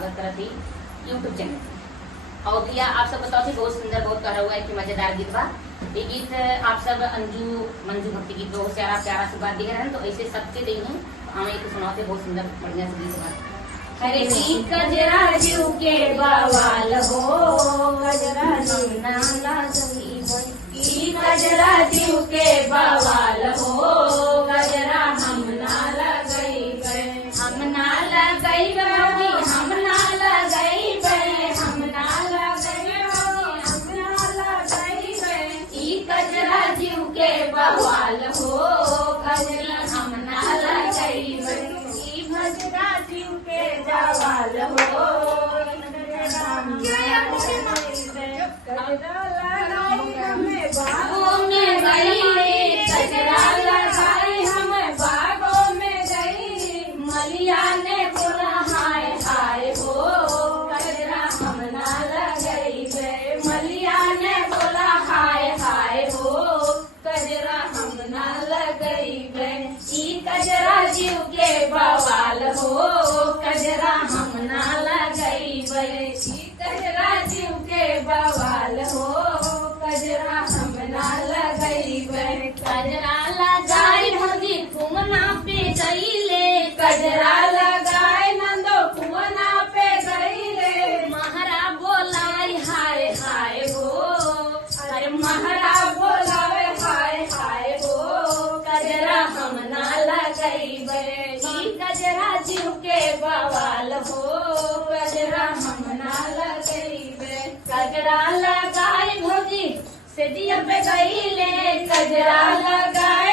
स्वागत करती YouTube channel. और भैया आप सब बताओ थी बहुत सुंदर बहुत कहा हुआ है कि मजेदार गीत बा। ये गीत आप सब अंजू मंजू भक्ति गीत बहुत प्यारा प्यारा से बात दिख रहे हैं, तो ऐसे सबके दी हैं हमें एक सुनाते बहुत सुंदर बढ़िया से गीत बा। अरे कजरा जीव के बवाल हो कजरा जीव नाला की कजरा जीव के बवाल हो कजरा हम ना लगई गए हम ना लगई गए हम ना लगई गए हम ना लगई हम ना लगई गए ई कजरा जीव के बवाल हो कजरा हम ना लगई गए ई कजरा जीव के बवाल हो बागों में गई कजरा लगाई हम बागों में गई मलिया ने बोला हाय हाय हो कजरा हम ना लगई गए मलिया ने बोला हाय हाय हो कजरा हम ना लगई गए ई कजरा जीव के बवाल हो कजरा हम ना लगई गए ई कजरा जीव के बवाल हो कजरा हम ना लगई गए कजरा लगाई मोदी कुमना पे गईले कजरा लगाए नंदो कुमना पे गईले महारा बोलाई हाय हाय हो अरे महारा बोलावे हाय हाय हो कजरा हम ना लगई गए ई कजरा जीव के बवाल हो कजरा हम ना लगई गए कजरा लगाई भोजी से दिया पे गईले कजरा लगाए